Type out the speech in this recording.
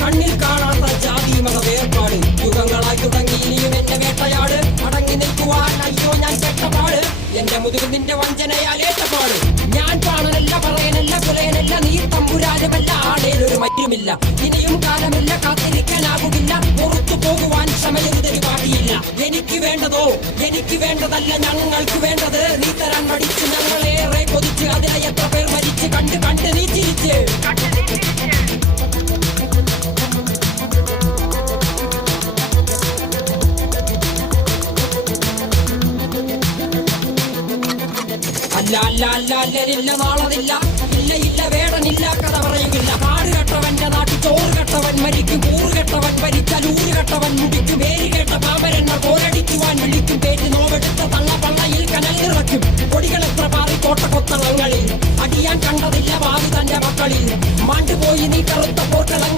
കണ്ണിൽ കാണാത്ത ജാതി മത വേർപാട് യുഗങ്ങളായി തുടങ്ങി ഇനിയും എന്റെ വേട്ടയാട് അടങ്ങി നിൽക്കുവാൻ അയ്യോ ഞാൻ കെട്ടപാട് എന്റെ മുതുകിൽ നിന്റെ വഞ്ചനയാലേറ്റപാട് ഞാൻ പാണനല്ല പറയനല്ല കുലയനല്ല നീ തമ്പുരാനുമല്ല ആടേലൊരു മറ്റുമില്ല ഇനിയും കാലമില്ല കാത്തിരിക്കാനാകുകില്ല പുറത്തു പോകുവാൻ ക്ഷമയൊരു പാടിയില്ല എനിക്ക് വേണ്ടതോ എനിക്ക് വേണ്ടതല്ല ഞങ്ങൾക്ക് വേണ്ടത് നീ തരാൻ പഠിച്ച് ഞങ്ങളേറെ കൊതിച്ച് അതിലെ എത്ര പേർ മരിച്ച് കണ്ട് കണ്ട് നീ ചിരിച്ച് അല്ല നാളതില്ല ഇല്ല ഇല്ല വേടനില്ല കഥ പറയുകില്ല കാട് കെട്ടവന്റെ നാട്ടിൽ ചോറ് കെട്ടവൻ മരിക്കും കൂറ് കെട്ടവൻ ഭരിച്ചാൽ ഊര് കെട്ടവൻ മുടിക്കും പേര് കേട്ട പാമ്പരെണ്ണ പോരടിക്കുവാൻ വിളിക്കും പേര് നോവെടുത്ത തള്ള പള്ളയിൽ കനൽ നിറയ്ക്കും കൊടികൾ എത്ര പാറി കോട്ടക്കൊത്തളങ്ങളിൽ അടിയാൻ കണ്ടതില്ല ഭാവി തന്റെ മക്കളിൽ മാണ്ടുപോയി നീ കറുത്ത പോർക്കളങ്ങൾ